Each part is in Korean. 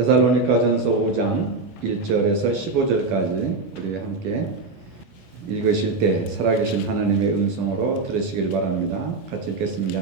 데살로니가전서 5장 1절에서 15절까지 우리 함께 읽으실 때 살아계신 하나님의 음성으로 들으시길 바랍니다. 같이 읽겠습니다.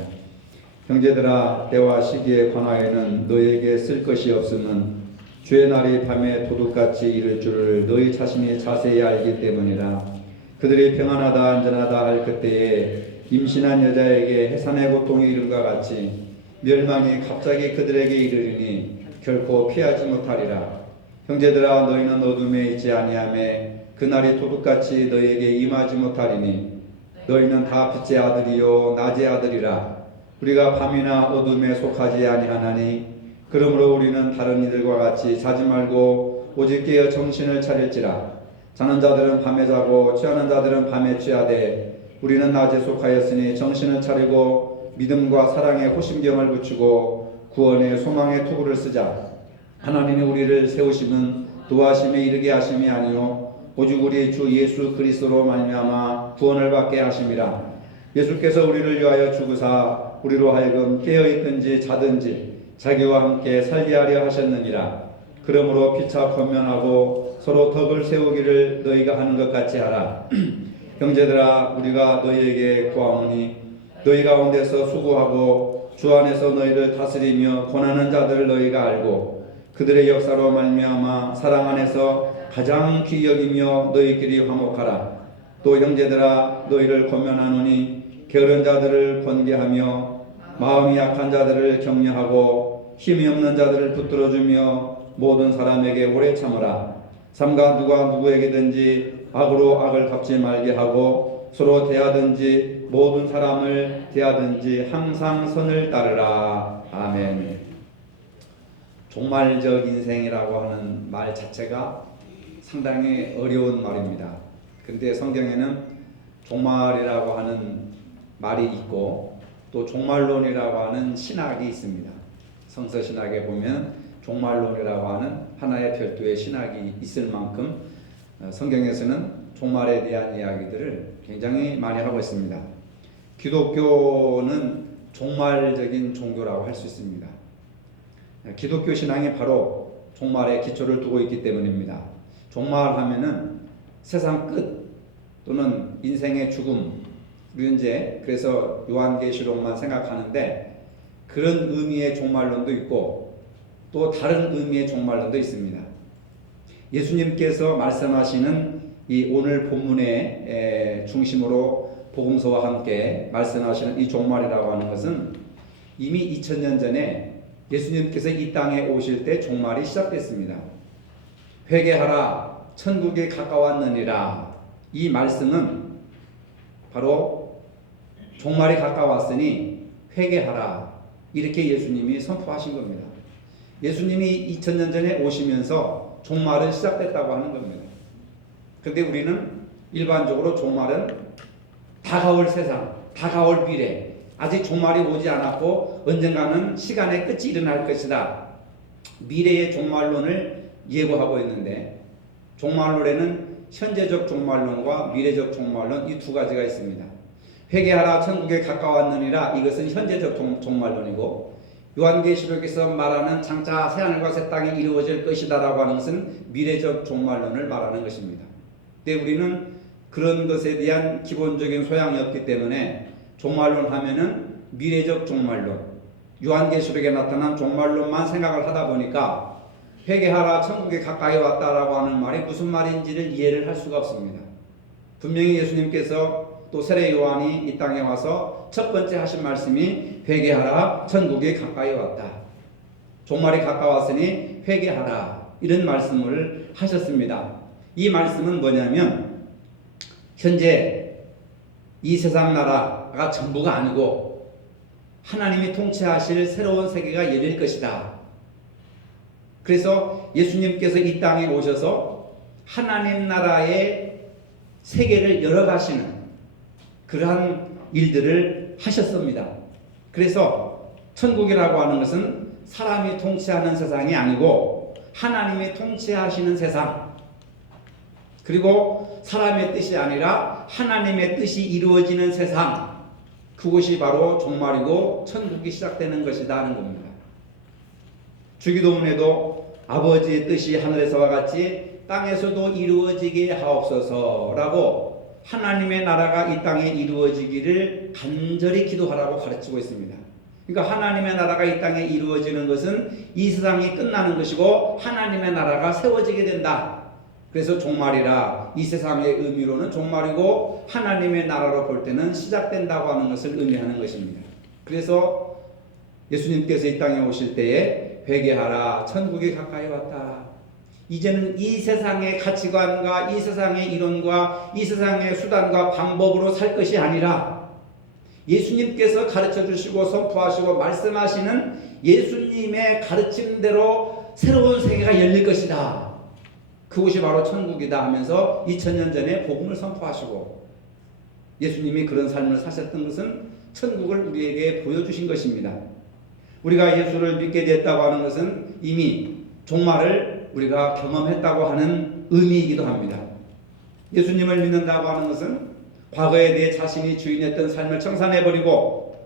형제들아, 때와 시기에 관하여는 너희에게 쓸 것이 없음은 주의 날이 밤에 도둑같이 이를 줄을 너희 자신이 자세히 알기 때문이라. 그들이 평안하다 안전하다 할 그때에 임신한 여자에게 해산의 고통이 이름과 같이 멸망이 갑자기 그들에게 이르리니 결코 피하지 못하리라. 형제들아, 너희는 어둠에 있지 아니하매 그날이 도둑같이 너희에게 임하지 못하리니 너희는 다 빛의 아들이요 낮의 아들이라. 우리가 밤이나 어둠에 속하지 아니하나니 그러므로 우리는 다른 이들과 같이 자지 말고 오직 깨어 정신을 차릴지라. 자는 자들은 밤에 자고 취하는 자들은 밤에 취하되 우리는 낮에 속하였으니 정신을 차리고 믿음과 사랑에 호심경을 붙이고 구원의 소망의 투구를 쓰자. 하나님이 우리를 세우심은 도하심에 이르게 하심이 아니요 오직 우리 주 예수 그리스도로 말미암아 구원을 받게 하심이라. 예수께서 우리를 위하여 죽으사 우리로 하여금 깨어있든지 자든지 자기와 함께 살게 하려 하셨느니라. 그러므로 피차 권면하고 서로 덕을 세우기를 너희가 하는 것 같이 하라. 형제들아, 우리가 너희에게 구하오니 너희 가운데서 수고하고 주 안에서 너희를 다스리며 권하는 자들을 너희가 알고 그들의 역사로 말미암아 사랑 안에서 가장 귀히 여기며 너희끼리 화목하라. 또 형제들아, 너희를 권면하노니 게으른 자들을 권계하며 마음이 약한 자들을 격려하고 힘이 없는 자들을 붙들어주며 모든 사람에게 오래 참으라. 삼가 누가 누구에게든지 악으로 악을 갚지 말게 하고 서로 대하든지 모든 사람을 대하든지 항상 선을 따르라. 아멘. 종말적 인생이라고 하는 말 자체가 상당히 어려운 말입니다. 그런데 성경에는 종말이라고 하는 말이 있고 또 종말론이라고 하는 신학이 있습니다. 성서신학에 보면 종말론이라고 하는 하나의 별도의 신학이 있을 만큼 성경에서는 종말에 대한 이야기들을 굉장히 많이 하고 있습니다. 기독교는 종말적인 종교라고 할 수 있습니다. 기독교 신앙이 바로 종말에 기초를 두고 있기 때문입니다. 종말하면은 세상 끝 또는 인생의 죽음, 우리 이제 그래서 요한계시록만 생각하는데 그런 의미의 종말론도 있고 또 다른 의미의 종말론도 있습니다. 예수님께서 말씀하시는 이 오늘 본문의 중심으로 복음서와 함께 말씀하시는 이 종말이라고 하는 것은 이미 2000년 전에 예수님께서 이 땅에 오실 때 종말이 시작됐습니다. 회개하라, 천국이 가까웠느니라. 이 말씀은 바로 종말이 가까웠으니 회개하라, 이렇게 예수님이 선포하신 겁니다. 예수님이 2000년 전에 오시면서 종말은 시작됐다고 하는 겁니다. 그런데 우리는 일반적으로 종말은 다가올 세상, 다가올 미래, 아직 종말이 오지 않았고 언젠가는 시간의 끝이 일어날 것이다, 미래의 종말론을 예고하고 있는데 종말론에는 현재적 종말론과 미래적 종말론 이 두 가지가 있습니다. 회개하라, 천국에 가까웠느니라, 이것은 현재적 종말론이고 요한계시록에서 말하는 장차 새하늘과 새 땅이 이루어질 것이다 라고 하는 것은 미래적 종말론을 말하는 것입니다. 근데 우리는 그런 것에 대한 기본적인 소양이 없기 때문에 종말론 하면은 미래적 종말론, 요한계시록에 나타난 종말론만 생각을 하다 보니까 회개하라, 천국에 가까이 왔다라고 하는 말이 무슨 말인지를 이해를 할 수가 없습니다. 분명히 예수님께서 또 세례 요한이 이 땅에 와서 첫 번째 하신 말씀이 회개하라, 천국에 가까이 왔다, 종말이 가까웠으니 회개하라, 이런 말씀을 하셨습니다. 이 말씀은 뭐냐면 현재 이 세상 나라가 전부가 아니고 하나님이 통치하실 새로운 세계가 열릴 것이다. 그래서 예수님께서 이 땅에 오셔서 하나님 나라의 세계를 열어가시는 그러한 일들을 하셨습니다. 그래서 천국이라고 하는 것은 사람이 통치하는 세상이 아니고 하나님이 통치하시는 세상, 그리고 사람의 뜻이 아니라 하나님의 뜻이 이루어지는 세상, 그것이 바로 종말이고 천국이 시작되는 것이다 하는 겁니다. 주기도문에도 아버지의 뜻이 하늘에서와 같이 땅에서도 이루어지게 하옵소서라고 하나님의 나라가 이 땅에 이루어지기를 간절히 기도하라고 가르치고 있습니다. 그러니까 하나님의 나라가 이 땅에 이루어지는 것은 이 세상이 끝나는 것이고 하나님의 나라가 세워지게 된다. 그래서 종말이라 이 세상의 의미로는 종말이고 하나님의 나라로 볼 때는 시작된다고 하는 것을 의미하는 것입니다. 그래서 예수님께서 이 땅에 오실 때에 회개하라, 천국이 가까이 왔다. 이제는 이 세상의 가치관과 이 세상의 이론과 이 세상의 수단과 방법으로 살 것이 아니라 예수님께서 가르쳐 주시고 선포하시고 말씀하시는 예수님의 가르침대로 새로운 세계가 열릴 것이다. 그곳이 바로 천국이다 하면서 2000년 전에 복음을 선포하시고 예수님이 그런 삶을 사셨던 것은 천국을 우리에게 보여주신 것입니다. 우리가 예수를 믿게 됐다고 하는 것은 이미 종말을 우리가 경험했다고 하는 의미이기도 합니다. 예수님을 믿는다고 하는 것은 과거에 내 자신이 주인했던 삶을 청산해버리고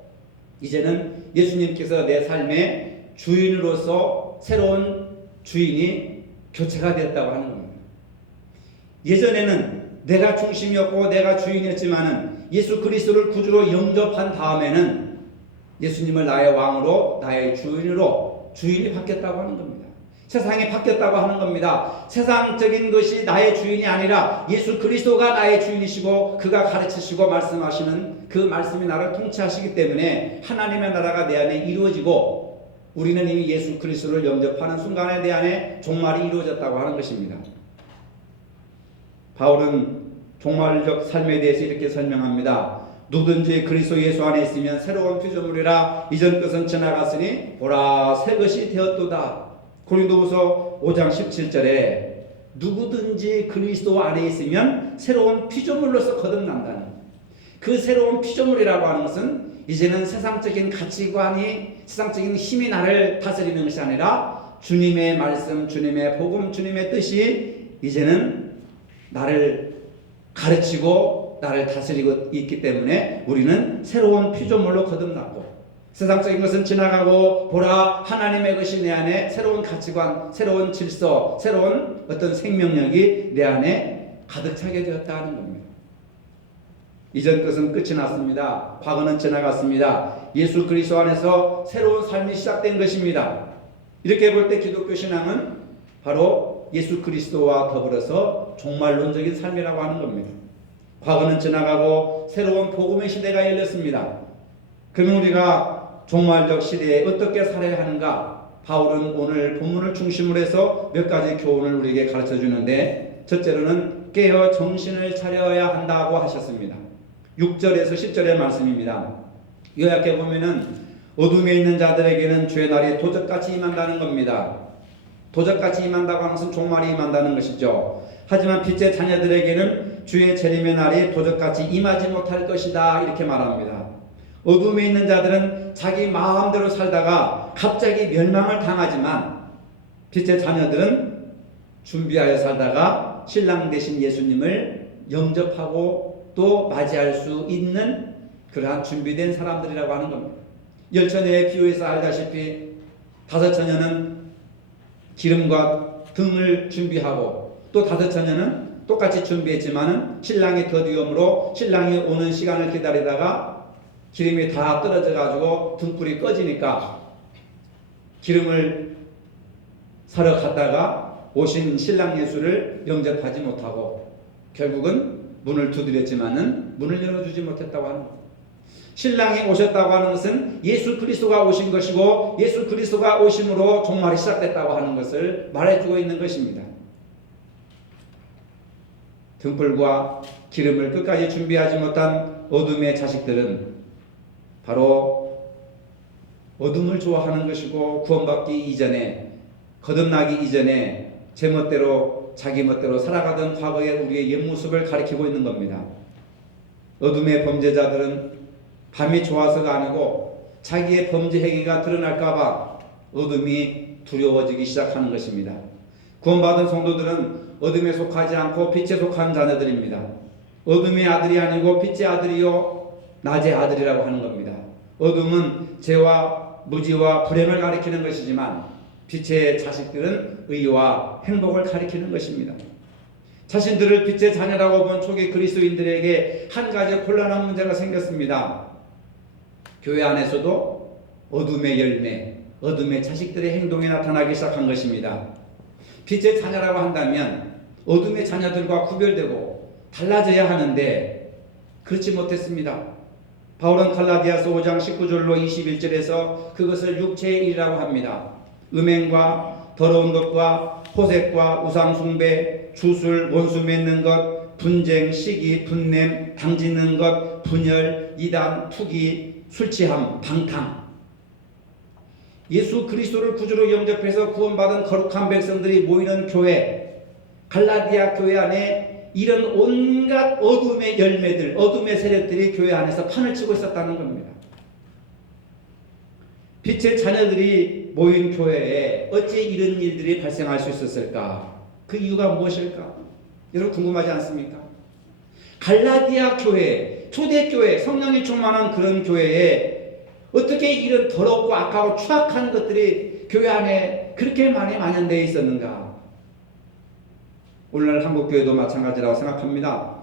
이제는 예수님께서 내 삶의 주인으로서 새로운 주인이 교체가 되었다고 하는 겁니다. 예전에는 내가 중심이었고 내가 주인이었지만은 예수 그리스도를 구주로 영접한 다음에는 예수님을 나의 왕으로 나의 주인으로 주인이 바뀌었다고 하는 겁니다. 세상이 바뀌었다고 하는 겁니다. 세상적인 것이 나의 주인이 아니라 예수 그리스도가 나의 주인이시고 그가 가르치시고 말씀하시는 그 말씀이 나를 통치하시기 때문에 하나님의 나라가 내 안에 이루어지고 우리는 이미 예수 그리스도를 영접하는 순간에 내 안에 종말이 이루어졌다고 하는 것입니다. 바울은 종말적 삶에 대해서 이렇게 설명합니다. 누구든지 그리스도 예수 안에 있으면 새로운 피조물이라 이전 것은 지나갔으니 보라 새 것이 되었도다. 고린도후서 5장 17절에 누구든지 그리스도 안에 있으면 새로운 피조물로서 거듭난다는 그 새로운 피조물이라고 하는 것은 이제는 세상적인 가치관이 세상적인 힘이 나를 다스리는 것이 아니라 주님의 말씀, 주님의 복음, 주님의 뜻이 이제는 나를 가르치고 나를 다스리고 있기 때문에 우리는 새로운 피조물로 거듭났고 세상적인 것은 지나가고 보라 하나님의 것이 내 안에 새로운 가치관, 새로운 질서, 새로운 어떤 생명력이 내 안에 가득 차게 되었다는 겁니다. 이전 것은 끝이 났습니다. 과거는 지나갔습니다. 예수 그리스도 안에서 새로운 삶이 시작된 것입니다. 이렇게 볼 때 기독교 신앙은 바로 예수 그리스도와 더불어서 종말론적인 삶이라고 하는 겁니다. 과거는 지나가고 새로운 복음의 시대가 열렸습니다. 그러면 우리가 종말적 시대에 어떻게 살아야 하는가? 바울은 오늘 본문을 중심으로 해서 몇 가지 교훈을 우리에게 가르쳐 주는데 첫째로는 깨어 정신을 차려야 한다고 하셨습니다. 6절에서 10절의 말씀입니다. 요약해 보면은 어둠에 있는 자들에게는 주의 날이 도적같이 임한다는 겁니다. 도적같이 임한다고 하는 것은 종말이 임한다는 것이죠. 하지만 빛의 자녀들에게는 주의 재림의 날이 도적같이 임하지 못할 것이다 이렇게 말합니다. 어둠에 있는 자들은 자기 마음대로 살다가 갑자기 멸망을 당하지만 빛의 자녀들은 준비하여 살다가 신랑 되신 예수님을 영접하고 또 맞이할 수 있는 그러한 준비된 사람들이라고 하는 겁니다. 열처녀의 비유에서 알다시피 다섯 처녀는 기름과 등을 준비하고 또 다섯 처녀는 똑같이 준비했지만은 신랑이 더디움으로 신랑이 오는 시간을 기다리다가 기름이 다 떨어져 가지고 등불이 꺼지니까 기름을 사러 갔다가 오신 신랑 예수를 영접하지 못하고 결국은 문을 두드렸지만은 문을 열어주지 못했다고 하는 겁니다. 신랑이 오셨다고 하는 것은 예수 그리스도가 오신 것이고 예수 그리스도가 오심으로 종말이 시작됐다고 하는 것을 말해주고 있는 것입니다. 등불과 기름을 끝까지 준비하지 못한 어둠의 자식들은 바로 어둠을 좋아하는 것이고 구원받기 이전에 거듭나기 이전에 제 멋대로 자기 멋대로 살아가던 과거의 우리의 옛모습을 가리키고 있는 겁니다. 어둠의 범죄자들은 밤이 좋아서가 아니고 자기의 범죄 행위가 드러날까봐 어둠이 두려워지기 시작하는 것입니다. 구원받은 성도들은 어둠에 속하지 않고 빛에 속한 자녀들입니다. 어둠의 아들이 아니고 빛의 아들이요 낮의 아들이라고 하는 겁니다. 어둠은 죄와 무지와 불행을 가리키는 것이지만 빛의 자식들은 의와 행복을 가리키는 것입니다. 자신들을 빛의 자녀라고 본 초기 그리스도인들에게 한 가지 곤란한 문제가 생겼습니다. 교회 안에서도 어둠의 열매, 어둠의 자식들의 행동이 나타나기 시작한 것입니다. 빛의 자녀라고 한다면 어둠의 자녀들과 구별되고 달라져야 하는데 그렇지 못했습니다. 바울은 갈라디아서 5장 19절로 21절에서 그것을 육체의 일이라고 합니다. 음행과 더러운 것과 호색과 우상숭배, 주술, 원수 맺는 것, 분쟁, 시기, 분냄, 당짓는 것, 분열, 이단, 투기, 술취함, 방탕. 예수 그리스도를 구주로 영접해서 구원받은 거룩한 백성들이 모이는 교회, 갈라디아 교회 안에 이런 온갖 어둠의 열매들, 어둠의 세력들이 교회 안에서 판을 치고 있었다는 겁니다. 빛의 자녀들이 모인 교회에 어찌 이런 일들이 발생할 수 있었을까? 그 이유가 무엇일까? 여러분 궁금하지 않습니까? 갈라디아 교회, 초대교회, 성령이 충만한 그런 교회에 어떻게 이런 더럽고 악하고 추악한 것들이 교회 안에 그렇게 많이 만연되어 있었는가? 오늘날 한국교회도 마찬가지라고 생각합니다.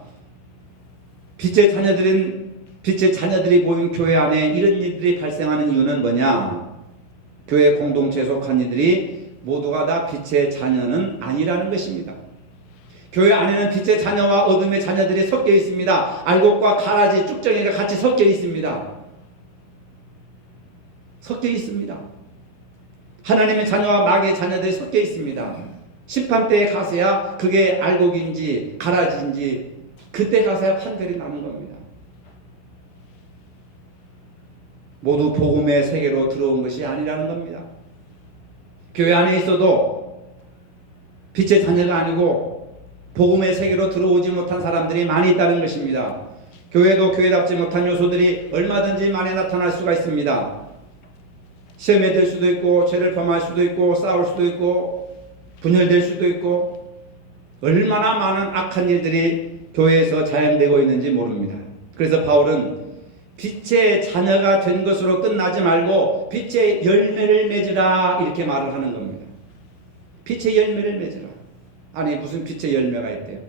빛의 자녀들이 모인 교회 안에 이런 일들이 발생하는 이유는 뭐냐? 교회 공동체에 속한 이들이 모두가 다 빛의 자녀는 아니라는 것입니다. 교회 안에는 빛의 자녀와 어둠의 자녀들이 섞여 있습니다. 알곡과 가라지, 쭉정이가 같이 섞여 있습니다. 섞여 있습니다. 하나님의 자녀와 마귀의 자녀들이 섞여 있습니다. 심판때에 가서야 그게 알곡인지 가라지인지 그때 가서야 판결이 나는 겁니다. 모두 복음의 세계로 들어온 것이 아니라는 겁니다. 교회 안에 있어도 빛의 자녀가 아니고 복음의 세계로 들어오지 못한 사람들이 많이 있다는 것입니다. 교회도 교회답지 못한 요소들이 얼마든지 많이 나타날 수가 있습니다. 시험에 들 수도 있고, 죄를 범할 수도 있고, 싸울 수도 있고, 분열될 수도 있고, 얼마나 많은 악한 일들이 교회에서 자행되고 있는지 모릅니다. 그래서 바울은 빛의 자녀가 된 것으로 끝나지 말고 빛의 열매를 맺으라 이렇게 말을 하는 겁니다. 빛의 열매를 맺으라. 아니 무슨 빛의 열매가 있대요.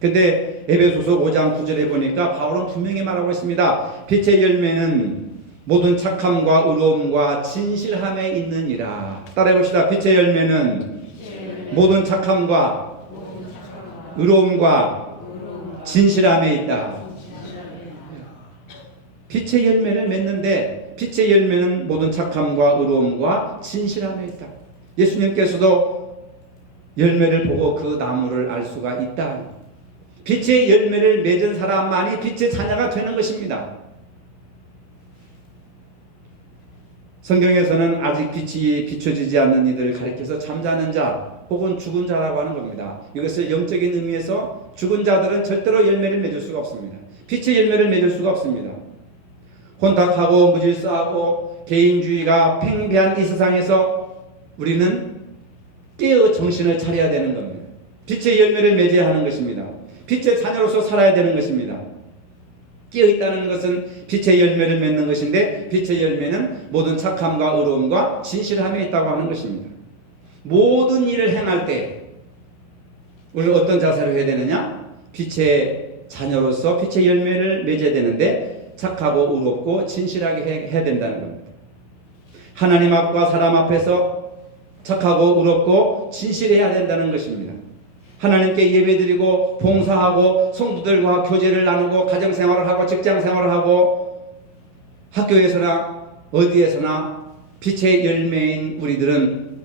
근데 에베소서 5장 9절에 보니까 바울은 분명히 말하고 있습니다. 빛의 열매는 모든 착함과 의로움과 진실함에 있느니라. 따라해봅시다. 빛의 열매는 모든 착함과 의로움과 진실함에 있다. 빛의 열매를 맺는데 빛의 열매는 모든 착함과 의로움과 진실함에 있다. 예수님께서도 열매를 보고 그 나무를 알 수가 있다. 빛의 열매를 맺은 사람만이 빛의 자녀가 되는 것입니다. 성경에서는 아직 빛이 비춰지지 않는 이들을 가리켜서 잠자는 자 혹은 죽은 자라고 하는 겁니다. 이것을 영적인 의미에서 죽은 자들은 절대로 열매를 맺을 수가 없습니다. 빛의 열매를 맺을 수가 없습니다. 혼탁하고 무질서하고 개인주의가 팽배한 이 세상에서 우리는 깨어 정신을 차려야 되는 겁니다. 빛의 열매를 맺어야 하는 것입니다. 빛의 자녀로서 살아야 되는 것입니다. 깨어있다는 것은 빛의 열매를 맺는 것인데 빛의 열매는 모든 착함과 의로움과 진실함에 있다고 하는 것입니다. 모든 일을 행할 때 우리는 어떤 자세로 해야 되느냐? 빛의 자녀로서 빛의 열매를 맺어야 되는데 착하고 의롭고 진실하게 해야 된다는 겁니다. 하나님 앞과 사람 앞에서 착하고 의롭고 진실해야 된다는 것입니다. 하나님께 예배드리고 봉사하고 성도들과 교제를 나누고 가정생활을 하고 직장생활을 하고 학교에서나 어디에서나 빛의 열매인 우리들은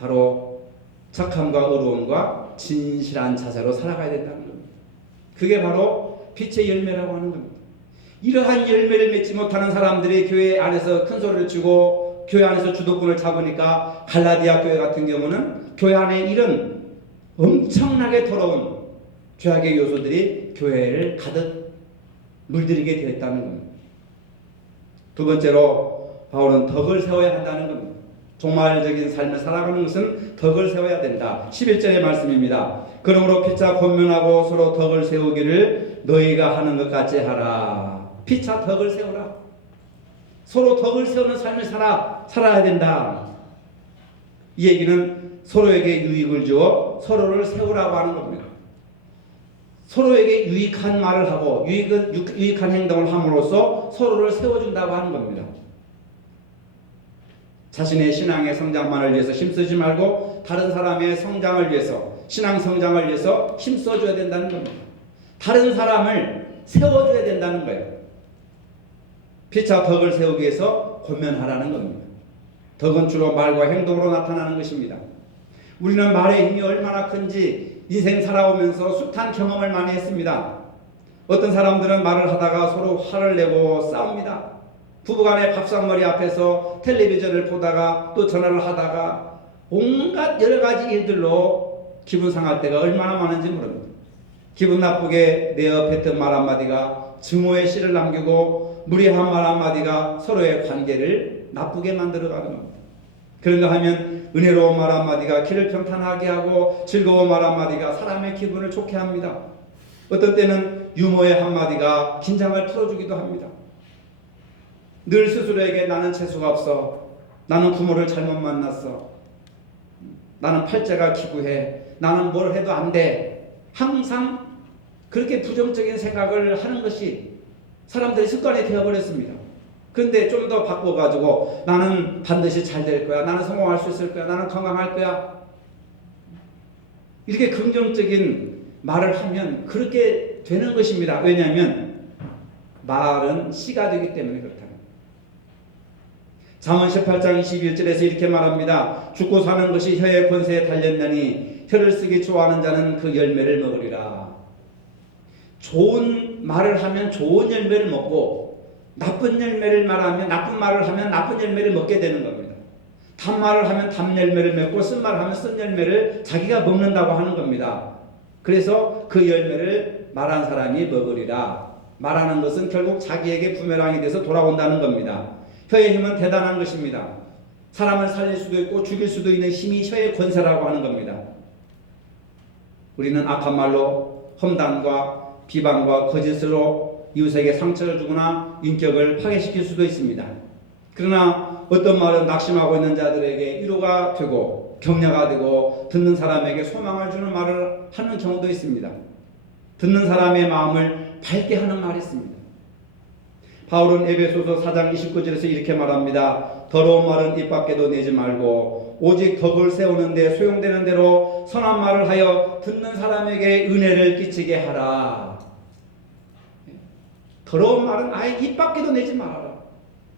바로 착함과 의로움과 진실한 자세로 살아가야 된다는 겁니다. 그게 바로 빛의 열매라고 하는 겁니다. 이러한 열매를 맺지 못하는 사람들이 교회 안에서 큰 소리를 치고 교회 안에서 주도권을 잡으니까 갈라디아 교회 같은 경우는 교회 안에 이런 엄청나게 더러운 죄악의 요소들이 교회를 가득 물들이게 되었다는 겁니다. 두 번째로 바울은 덕을 세워야 한다는 겁니다. 종말적인 삶을 살아가는 것은 덕을 세워야 된다. 11절의 말씀입니다. 그러므로 피차 권면하고 서로 덕을 세우기를 너희가 하는 것 같이 하라. 피차 덕을 세우라. 서로 덕을 세우는 삶을 살아야 된다. 이 얘기는 서로에게 유익을 주어 서로를 세우라고 하는 겁니다. 서로에게 유익한 말을 하고 유익한 행동을 함으로써 서로를 세워준다고 하는 겁니다. 자신의 신앙의 성장만을 위해서 힘쓰지 말고 다른 사람의 성장을 위해서, 신앙 성장을 위해서 힘써줘야 된다는 겁니다. 다른 사람을 세워줘야 된다는 거예요. 피차 덕을 세우기 위해서 권면하라는 겁니다. 덕은 주로 말과 행동으로 나타나는 것입니다. 우리는 말의 힘이 얼마나 큰지 인생 살아오면서 숱한 경험을 많이 했습니다. 어떤 사람들은 말을 하다가 서로 화를 내고 싸웁니다. 부부간의 밥상머리 앞에서 텔레비전을 보다가 또 전화를 하다가 온갖 여러 가지 일들로 기분 상할 때가 얼마나 많은지 모릅니다. 기분 나쁘게 내어 뱉은 말 한마디가 증오의 씨를 남기고 무례한 말 한마디가 서로의 관계를 나쁘게 만들어가는 겁니다. 그런가 하면 은혜로운 말 한마디가 길을 평탄하게 하고 즐거운 말 한마디가 사람의 기분을 좋게 합니다. 어떤 때는 유머의 한마디가 긴장을 풀어주기도 합니다. 늘 스스로에게 나는 재수가 없어, 나는 부모를 잘못 만났어, 나는 팔자가 기구해, 나는 뭘 해도 안 돼, 항상 그렇게 부정적인 생각을 하는 것이 사람들의 습관이 되어버렸습니다. 그런데 좀 더 바꿔가지고 나는 반드시 잘 될 거야, 나는 성공할 수 있을 거야, 나는 건강할 거야, 이렇게 긍정적인 말을 하면 그렇게 되는 것입니다. 왜냐하면 말은 씨가 되기 때문에 그렇다. 잠언 18장 21절에서 이렇게 말합니다. 죽고 사는 것이 혀의 권세에 달렸나니 혀를 쓰기 좋아하는 자는 그 열매를 먹으리라. 좋은 말을 하면 좋은 열매를 먹고 나쁜 열매를 말하면 나쁜 말을 하면 나쁜 열매를 먹게 되는 겁니다. 단 말을 하면 단 열매를 맺고 쓴 말을 하면 쓴 열매를 자기가 먹는다고 하는 겁니다. 그래서 그 열매를 말한 사람이 먹으리라. 말하는 것은 결국 자기에게 부메랑이 돼서 돌아온다는 겁니다. 혀의 힘은 대단한 것입니다. 사람을 살릴 수도 있고 죽일 수도 있는 힘이 혀의 권세라고 하는 겁니다. 우리는 악한 말로 험담과 비방과 거짓으로 이웃에게 상처를 주거나 인격을 파괴시킬 수도 있습니다. 그러나 어떤 말은 낙심하고 있는 자들에게 위로가 되고 격려가 되고 듣는 사람에게 소망을 주는 말을 하는 경우도 있습니다. 듣는 사람의 마음을 밝게 하는 말이 있습니다. 바울은 에베소서 4장 29절에서 이렇게 말합니다. 더러운 말은 입 밖에도 내지 말고 오직 덕을 세우는 데 소용되는 대로 선한 말을 하여 듣는 사람에게 은혜를 끼치게 하라. 더러운 말은 아예 입 밖에도 내지 말아라.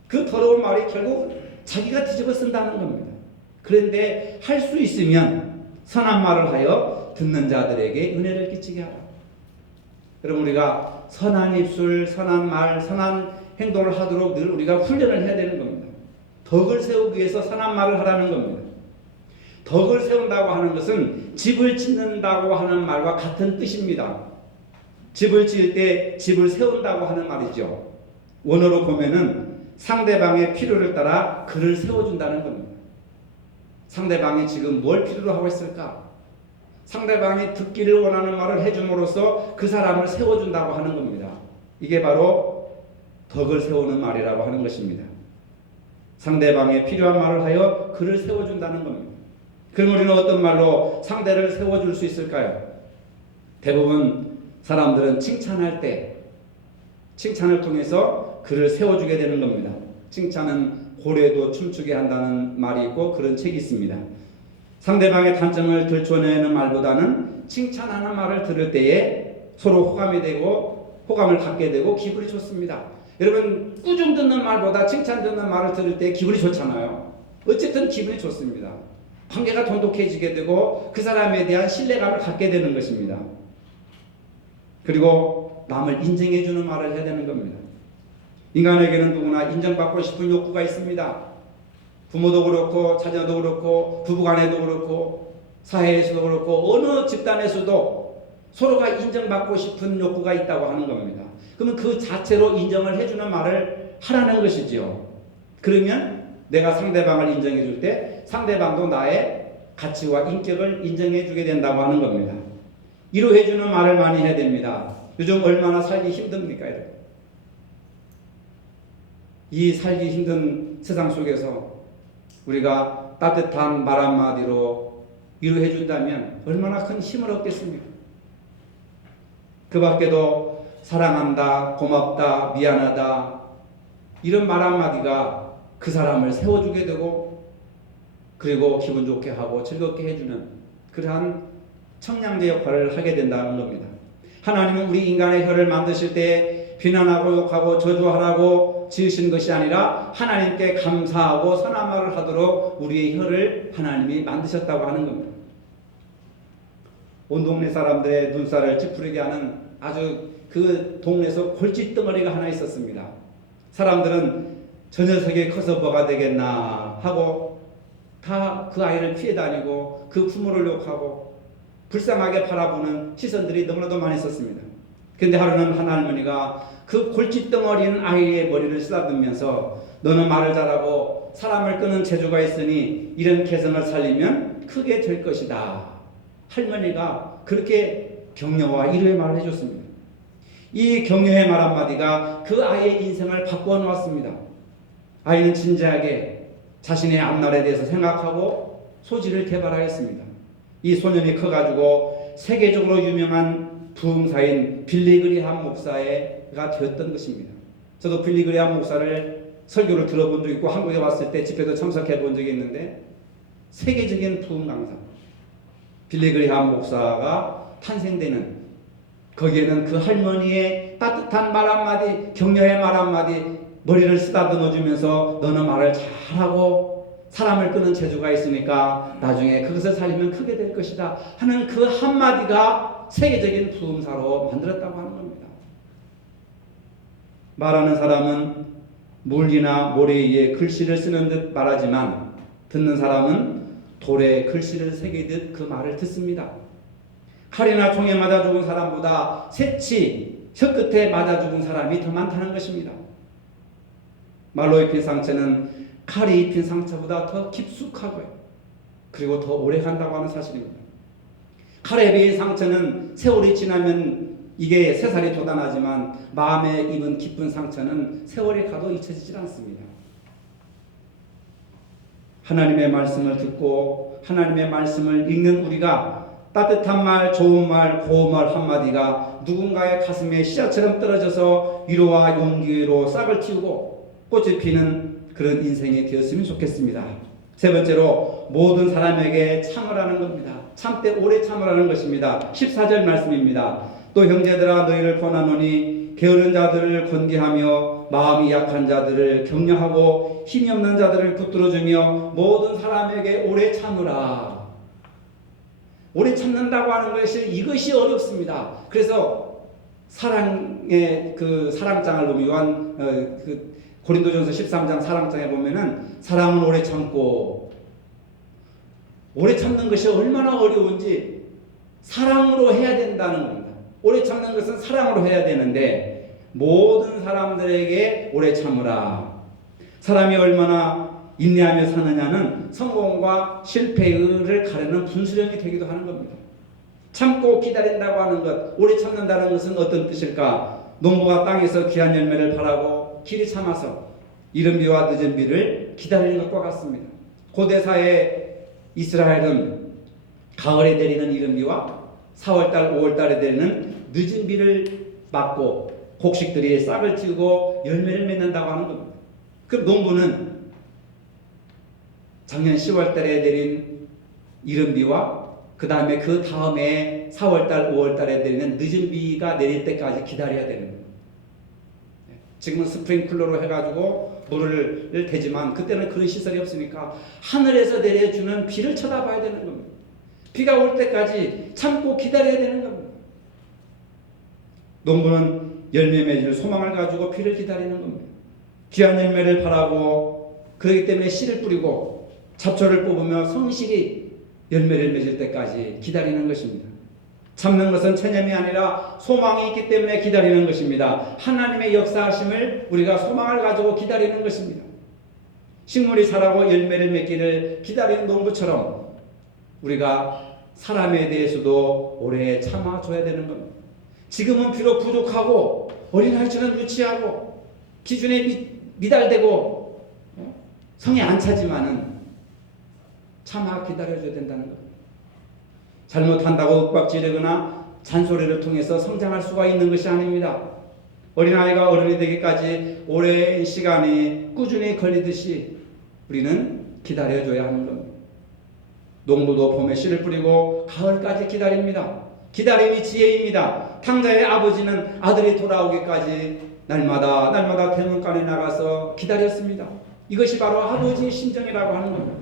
그 더러운 말이 결국 자기가 뒤집어 쓴다는 겁니다. 그런데 할 수 있으면 선한 말을 하여 듣는 자들에게 은혜를 끼치게 하라. 여러분, 우리가 선한 입술, 선한 말, 선한 행동을 하도록 늘 우리가 훈련을 해야 되는 겁니다. 덕을 세우기 위해서 선한 말을 하라는 겁니다. 덕을 세운다고 하는 것은 집을 짓는다고 하는 말과 같은 뜻입니다. 집을 지을 때 집을 세운다고 하는 말이죠. 원어로 보면은 상대방의 필요를 따라 그를 세워준다는 겁니다. 상대방이 지금 뭘 필요로 하고 있을까? 상대방이 듣기를 원하는 말을 해줌으로써 그 사람을 세워준다고 하는 겁니다. 이게 바로 덕을 세우는 말이라고 하는 것입니다. 상대방의 필요한 말을 하여 그를 세워준다는 겁니다. 그럼 우리는 어떤 말로 상대를 세워줄 수 있을까요? 대부분 사람들은 칭찬할 때 칭찬을 통해서 그를 세워주게 되는 겁니다. 칭찬은 고래도 춤추게 한다는 말이 있고 그런 책이 있습니다. 상대방의 단점을 들춰내는 말보다는 칭찬하는 말을 들을 때에 서로 호감이 되고 호감을 갖게 되고 기분이 좋습니다. 여러분, 꾸중 듣는 말보다 칭찬 듣는 말을 들을 때 기분이 좋잖아요. 어쨌든 기분이 좋습니다. 관계가 돈독해지게 되고 그 사람에 대한 신뢰감을 갖게 되는 것입니다. 그리고 남을 인정해주는 말을 해야 되는 겁니다. 인간에게는 누구나 인정받고 싶은 욕구가 있습니다. 부모도 그렇고 자녀도 그렇고 부부간에도 그렇고 사회에서도 그렇고 어느 집단에서도 서로가 인정받고 싶은 욕구가 있다고 하는 겁니다. 그러면 그 자체로 인정을 해주는 말을 하라는 것이지요. 그러면 내가 상대방을 인정해 줄 때 상대방도 나의 가치와 인격을 인정해 주게 된다고 하는 겁니다. 위로해 주는 말을 많이 해야 됩니다. 요즘 얼마나 살기 힘듭니까? 이 살기 힘든 세상 속에서 우리가 따뜻한 말 한마디로 위로해 준다면 얼마나 큰 힘을 얻겠습니까? 그 밖에도 사랑한다, 고맙다, 미안하다 이런 말 한마디가 그 사람을 세워주게 되고 그리고 기분 좋게 하고 즐겁게 해주는 그러한 청량제 역할을 하게 된다는 겁니다. 하나님은 우리 인간의 혀를 만드실 때 비난하고 욕하고 저주하라고 지으신 것이 아니라 하나님께 감사하고 선한 말을 하도록 우리의 혀를 하나님이 만드셨다고 하는 겁니다. 온 동네 사람들의 눈살을 찌푸리게 하는 아주 그 동네에서 골칫덩어리가 하나 있었습니다. 사람들은 저 녀석이 커서 뭐가 되겠나 하고 다 그 아이를 피해 다니고 그 부모를 욕하고 불쌍하게 바라보는 시선들이 너무나도 많이 있었습니다. 그런데 하루는 한 할머니가 그 골칫덩어리인 아이의 머리를 쓰다듬으면서 너는 말을 잘하고 사람을 끄는 재주가 있으니 이런 개성을 살리면 크게 될 것이다. 할머니가 그렇게 격려와 위로의 말을 해줬습니다. 이 격려의 말 한마디가 그 아이의 인생을 바꾸어 놓았습니다. 아이는 진지하게 자신의 앞날에 대해서 생각하고 소질을 개발하였습니다. 이 소년이 커가지고 세계적으로 유명한 부흥사인 빌리 그리함 목사가 되었던 것입니다. 저도 빌리 그리함 목사를 설교를 들어본 적이 있고 한국에 왔을 때 집회도 참석해 본 적이 있는데 세계적인 부흥 강사 빌리 그리함 목사가 탄생되는 거기에는 그 할머니의 따뜻한 말 한마디, 격려의 말 한마디, 머리를 쓰다듬어 주면서 너는 말을 잘하고 사람을 끄는 재주가 있으니까 나중에 그것을 살리면 크게 될 것이다 하는 그 한마디가 세계적인 부흥사로 만들었다고 하는 겁니다. 말하는 사람은 물이나 모래에 의해 글씨를 쓰는 듯 말하지만 듣는 사람은 돌에 글씨를 새기듯 그 말을 듣습니다. 칼이나 총에 맞아 죽은 사람보다 새치, 혀끝에 맞아 죽은 사람이 더 많다는 것입니다. 말로 입힌 상처는 칼이 입힌 상처보다 더 깊숙하고요. 그리고 더 오래 간다고 하는 사실입니다. 칼에 비해 상처는 세월이 지나면 이게 새살이 돋아나지만 마음에 입은 깊은 상처는 세월이 가도 잊혀지질 않습니다. 하나님의 말씀을 듣고 하나님의 말씀을 읽는 우리가 따뜻한 말, 좋은 말, 고운 말 한마디가 누군가의 가슴에 씨앗처럼 떨어져서 위로와 용기로 싹을 틔우고 꽃이 피는 그런 인생이 되었으면 좋겠습니다. 세 번째로 모든 사람에게 참으라는 겁니다. 참되 오래 참으라는 것입니다. 14절 말씀입니다. 또 형제들아 너희를 권하노니 게으른 자들을 권계하며 마음이 약한 자들을 격려하고 힘이 없는 자들을 붙들어주며 모든 사람에게 오래 참으라. 오래 참는다고 하는 것이 이것이 어렵습니다. 그래서 사랑의 그 사랑장을 보면 요한 고린도전서 13장 사랑장에 보면은 사랑은 오래 참고 오래 참는 것이 얼마나 어려운지 사랑으로 해야 된다는 겁니다. 오래 참는 것은 사랑으로 해야 되는데 모든 사람들에게 오래 참으라. 사람이 얼마나 인내하며 사느냐는 성공과 실패를 가르는 분수령이 되기도 하는 겁니다. 참고 기다린다고 하는 것, 오래 참는다는 것은 어떤 뜻일까? 농부가 땅에서 귀한 열매를 바라고 길이 참아서 이른 비와 늦은 비를 기다리는 것과 같습니다. 고대사의 이스라엘은 가을에 내리는 이른 비와 4월달, 5월달에 내리는 늦은 비를 맞고 곡식들이 싹을 틔우고 열매를 맺는다고 하는 겁니다. 그럼 농부는 작년 10월달에 내린 이른 비와 그 다음에 4월달, 5월달에 내리는 늦은 비가 내릴 때까지 기다려야 되는 거예요. 지금은 스프링클러로 해가지고 물을 대지만 그때는 그런 시설이 없으니까 하늘에서 내려주는 비를 쳐다봐야 되는 겁니다. 비가 올 때까지 참고 기다려야 되는 겁니다. 농부는 열매 맺을 소망을 가지고 비를 기다리는 겁니다. 귀한 열매를 바라고 그렇기 때문에 씨를 뿌리고 잡초를 뽑으며 성실히 열매를 맺을 때까지 기다리는 것입니다. 참는 것은 체념이 아니라 소망이 있기 때문에 기다리는 것입니다. 하나님의 역사하심을 우리가 소망을 가지고 기다리는 것입니다. 식물이 자라고 열매를 맺기를 기다리는 농부처럼 우리가 사람에 대해서도 오래 참아줘야 되는 겁니다. 지금은 비록 부족하고 어린아이처럼 유치하고 기준에 미달되고 성에 안 차지만은 참아 기다려줘야 된다는 겁니다. 잘못한다고 윽박지르거나 잔소리를 통해서 성장할 수가 있는 것이 아닙니다. 어린아이가 어른이 되기까지 오랜 시간이 꾸준히 걸리듯이 우리는 기다려줘야 하는 겁니다. 농부도 봄에 씨를 뿌리고 가을까지 기다립니다. 기다림이 지혜입니다. 탕자의 아버지는 아들이 돌아오기까지 날마다 대문간에 나가서 기다렸습니다. 이것이 바로 아버지의 심정이라고 하는 겁니다.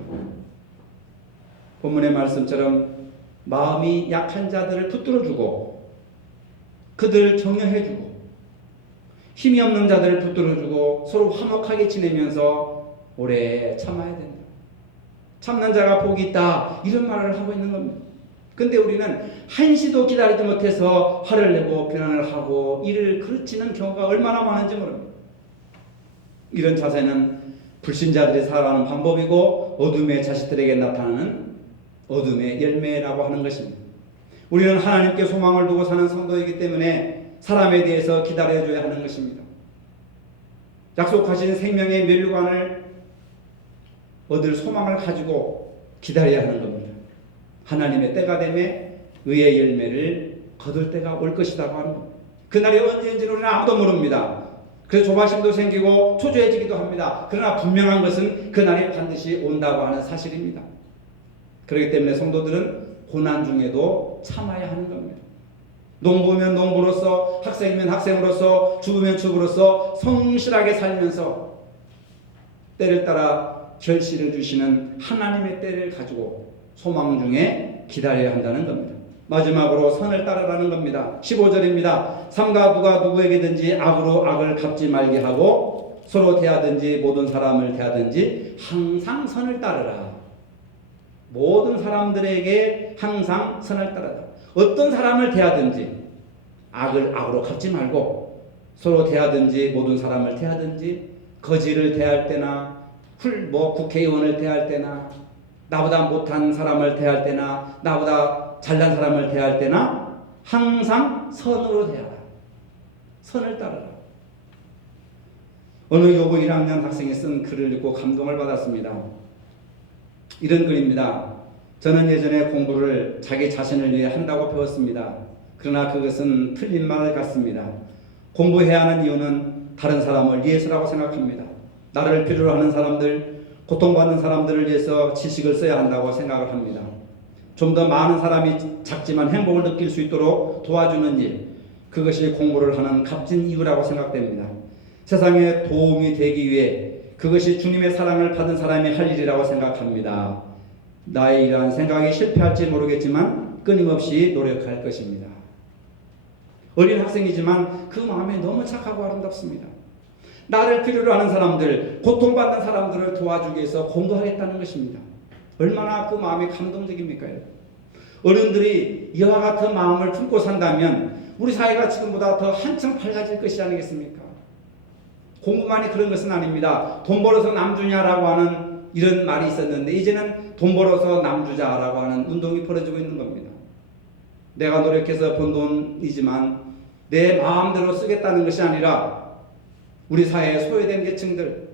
본문의 말씀처럼 마음이 약한 자들을 붙들어주고 그들을 격려해주고 힘이 없는 자들을 붙들어주고 서로 화목하게 지내면서 오래 참아야 된다. 참는 자가 복이 있다. 이런 말을 하고 있는 겁니다. 근데 우리는 한시도 기다리지 못해서 화를 내고 비난을 하고 이를 그르치는 경우가 얼마나 많은지 모릅니다. 이런 자세는 불신자들이 살아가는 방법이고 어둠의 자식들에게 나타나는 어둠의 열매라고 하는 것입니다. 우리는 하나님께 소망을 두고 사는 성도이기 때문에 사람에 대해서 기다려줘야 하는 것입니다. 약속하신 생명의 면류관을 얻을 소망을 가지고 기다려야 하는 겁니다. 하나님의 때가 되매 의의 열매를 거둘 때가 올 것이라고 하는 겁니다. 그날이 언제인지는 우리는 아무도 모릅니다. 그래서 조바심도 생기고 초조해지기도 합니다. 그러나 분명한 것은 그날이 반드시 온다고 하는 사실입니다. 그렇기 때문에 성도들은 고난 중에도 참아야 하는 겁니다. 농부면 농부로서, 학생이면 학생으로서, 주부면 주부로서 성실하게 살면서 때를 따라 결실을 주시는 하나님의 때를 가지고 소망 중에 기다려야 한다는 겁니다. 마지막으로 선을 따르라는 겁니다. 15절입니다. 삼가 누가 누구에게든지 악으로 악을 갚지 말게 하고 서로 대하든지 모든 사람을 대하든지 항상 선을 따르라. 모든 사람들에게 항상 선을 따르라. 어떤 사람을 대하든지 악을 악으로 갚지 말고 서로 대하든지 모든 사람을 대하든지 거지를 대할 때나 국회의원을 대할 때나 나보다 못한 사람을 대할 때나 나보다 잘난 사람을 대할 때나 항상 선으로 대하라. 선을 따르라. 어느 요고 1학년 학생이 쓴 글을 읽고 감동을 받았습니다. 이런 글입니다. 저는 예전에 공부를 자기 자신을 위해 한다고 배웠습니다. 그러나 그것은 틀린 말 같습니다. 공부해야 하는 이유는 다른 사람을 위해서라고 생각합니다. 나를 필요로 하는 사람들, 고통받는 사람들을 위해서 지식을 써야 한다고 생각을 합니다. 좀 더 많은 사람이 작지만 행복을 느낄 수 있도록 도와주는 일, 그것이 공부를 하는 값진 이유라고 생각됩니다. 세상에 도움이 되기 위해 그것이 주님의 사랑을 받은 사람이 할 일이라고 생각합니다. 나의 이러한 생각이 실패할지 모르겠지만 끊임없이 노력할 것입니다. 어린 학생이지만 그 마음이 너무 착하고 아름답습니다. 나를 필요로 하는 사람들, 고통받는 사람들을 도와주기 위해서 공부하겠다는 것입니다. 얼마나 그 마음이 감동적입니까? 어른들이 이와 같은 마음을 품고 산다면 우리 사회가 지금보다 더 한층 밝아질 것이 아니겠습니까? 공부만이 그런 것은 아닙니다. 돈 벌어서 남주냐라고 하는 이런 말이 있었는데 이제는 돈 벌어서 남주자라고 하는 운동이 벌어지고 있는 겁니다. 내가 노력해서 번 돈이지만 내 마음대로 쓰겠다는 것이 아니라 우리 사회의 소외된 계층들,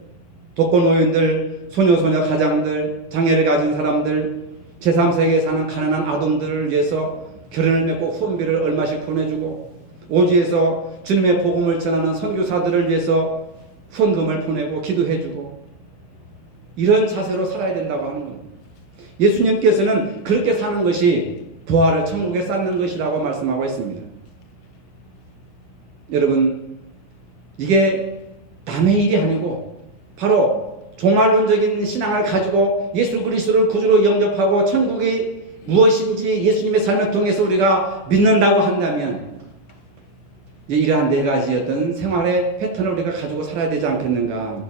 독거노인들, 소녀소녀 가장들, 장애를 가진 사람들, 제3세계에 사는 가난한 아동들을 위해서 결혼을 맺고 후원비를 얼마씩 보내주고 오지에서 주님의 복음을 전하는 선교사들을 위해서 후원금을 보내고 기도해주고 이런 자세로 살아야 된다고 하는 겁니다. 예수님께서는 그렇게 사는 것이 부활을 천국에 쌓는 것이라고 말씀하고 있습니다. 여러분, 이게 남의 일이 아니고 바로 종말론적인 신앙을 가지고 예수 그리스도를 구주로 영접하고 천국이 무엇인지 예수님의 삶을 통해서 우리가 믿는다고 한다면 이제 이러한 네 가지 어떤 생활의 패턴을 우리가 가지고 살아야 되지 않겠는가.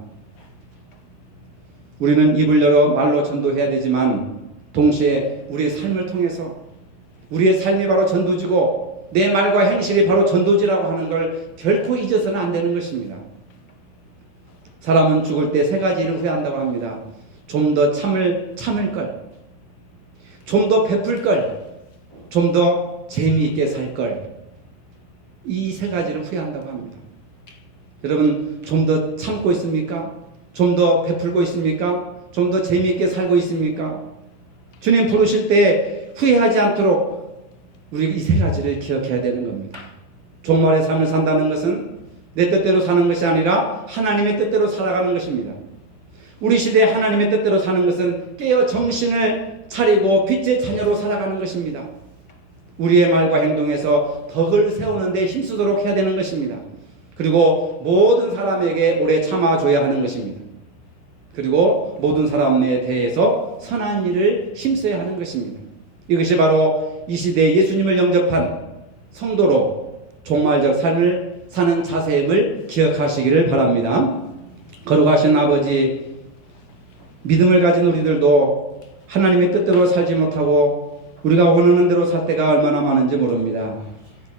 우리는 입을 열어 말로 전도해야 되지만 동시에 우리의 삶을 통해서 우리의 삶이 바로 전도지고 내 말과 행실이 바로 전도지라고 하는 걸 결코 잊어서는 안 되는 것입니다. 사람은 죽을 때 세 가지를 후회한다고 합니다. 좀 더 참을 걸, 좀 더 베풀 걸, 좀 더 재미있게 살 걸. 이 세 가지를 후회한다고 합니다. 여러분 좀 더 참고 있습니까? 좀 더 베풀고 있습니까? 좀 더 재미있게 살고 있습니까? 주님 부르실 때 후회하지 않도록 우리 이 세 가지를 기억해야 되는 겁니다. 종말의 삶을 산다는 것은 내 뜻대로 사는 것이 아니라 하나님의 뜻대로 살아가는 것입니다. 우리 시대에 하나님의 뜻대로 사는 것은 깨어 정신을 차리고 빛의 자녀로 살아가는 것입니다. 우리의 말과 행동에서 덕을 세우는 데 힘쓰도록 해야 되는 것입니다. 그리고 모든 사람에게 오래 참아줘야 하는 것입니다. 그리고 모든 사람에 대해서 선한 일을 힘써야 하는 것입니다. 이것이 바로 이 시대에 예수님을 영접한 성도로 종말적 삶을 사는 자세임을 기억하시기를 바랍니다. 거룩하신 아버지, 믿음을 가진 우리들도 하나님의 뜻대로 살지 못하고 우리가 원하는 대로 살 때가 얼마나 많은지 모릅니다.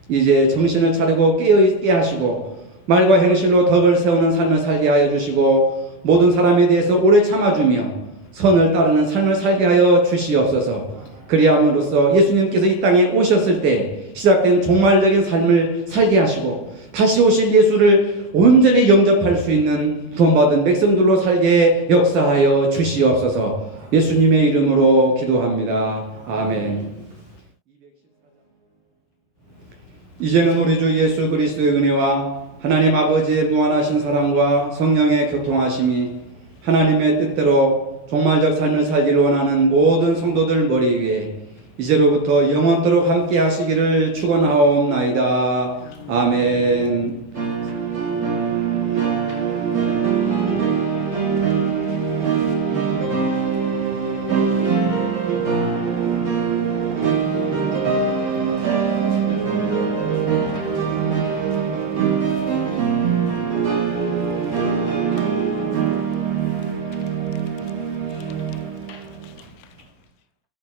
이제 정신을 차리고 깨어있게 하시고 말과 행실로 덕을 세우는 삶을 살게 하여 주시고 모든 사람에 대해서 오래 참아주며 선을 따르는 삶을 살게 하여 주시옵소서. 그리함으로써 예수님께서 이 땅에 오셨을 때 시작된 종말적인 삶을 살게 하시고 다시 오실 예수를 온전히 영접할 수 있는 구원받은 백성들로 살게 역사하여 주시옵소서. 예수님의 이름으로 기도합니다. 아멘. 이제는 우리 주 예수 그리스도의 은혜와 하나님 아버지의 무한하신 사랑과 성령의 교통하심이 하나님의 뜻대로 종말적 삶을 살기를 원하는 모든 성도들 머리 위에 이제로부터 영원토록 함께 하시기를 축원하옵나이다. 아멘.